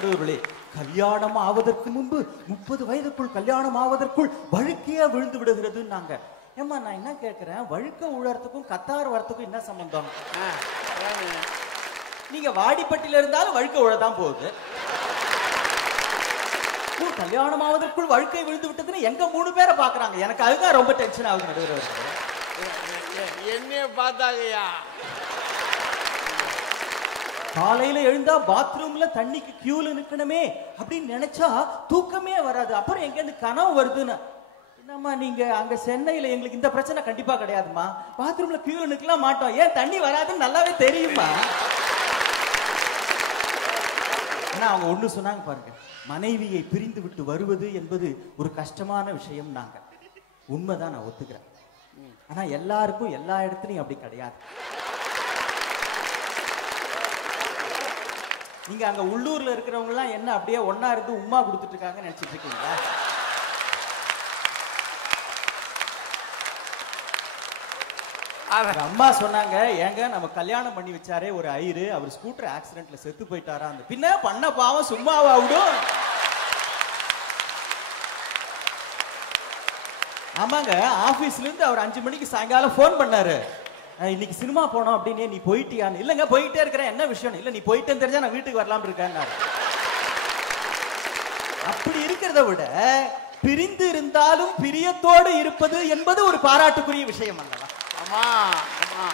நடுவர்களே, கல்யாணம் ஆவதற்கு முன்பு 30 வயதுக்குள் கல்யாணம் ஆவதற்குள் வழுக்கையா விழுந்து விடுகிறதுன்னாங்க. ஏமா நான் என்ன கேட்கிறேன், வழுக்க உழறதுக்கும் கத்தார் வரத்துக்கும் என்ன சம்பந்தம்? நீங்க வாடிப்பட்டியில இருந்தாலும் வழுக்க உழதான் போகுது. கல்யாணம் ஆவதற்குள் வழுக்கை விழுந்து விட்டதுன்னு எங்க 3 பேரை பாக்குறாங்க. எனக்கு அதுதான் ரொம்ப டென்ஷன் ஆகுது நடுவர்களே. என்னைய பார்த்தாங்கய்யா. காலையில எழுந்தா பாத்ரூம்ல தண்ணிக்கு கியூல நிக்கணுமே அப்படின்னு நினைச்சா தூக்கமே வராது. அப்புறம் எங்க இருந்து கனவு வருதுன்னு. என்னம்மா நீங்க அங்க சென்னையில எங்களுக்கு இந்த பிரச்சனை கண்டிப்பா கிடையாதுமா. பாத்ரூம்ல கியூல நிக்கலாம் மாட்டோம். ஏன் தண்ணி வராதுன்னு நல்லாவே தெரியுமா. ஆனா அவங்க ஒண்ணு சொன்னாங்க பாருங்க, மனைவியை பிரிந்து விட்டு வருவது என்பது ஒரு கஷ்டமான விஷயம். நாங்க உண்மைதான், நான் ஒத்துக்கிறேன். ஆனா எல்லாருக்கும் எல்லா இடத்துலயும் அப்படி கிடையாது. நீங்க அங்க உள்ளூர்ல இருக்கிறவங்க எல்லாம் என்ன அப்படியே ஒன்னா இருந்து உம்மா கொடுத்துட்டு இருக்காங்கன்னு நினைச்சிட்டு இருக்கீங்களா? அம்மா சொன்னாங்க, ஏங்க நம்ம கல்யாணம் பண்ணி வச்சாரே ஒரு ஐயரு, அவர் ஸ்கூட்டர் ஆக்சிடென்ட்ல செத்து போயிட்டாரா. அந்த பின்ன பண்ண பாவம் சும்மாவா விடும்? ஆமாங்க, ஆபீஸ்ல இருந்து அவர் 5 மணிக்கு சாயங்காலம் போன் பண்ணாரு, இன்னைக்கு சினிமா போனோம் அப்படின்னு. நீ போயிட்டியான்னு. இல்லங்க போயிட்டே இருக்கிறேன். என்ன விஷயம்? இல்ல நீ போயிட்டேன்னு தெரிஞ்சா நான் வீட்டுக்கு வரலாம் இருக்கேன். அப்படி இருக்கிறத விட பிரிந்து இருந்தாலும் பிரியத்தோடு இருப்பது என்பது ஒரு பாராட்டுக்குரிய விஷயம் அல்லவா? ஆமா ஆமா.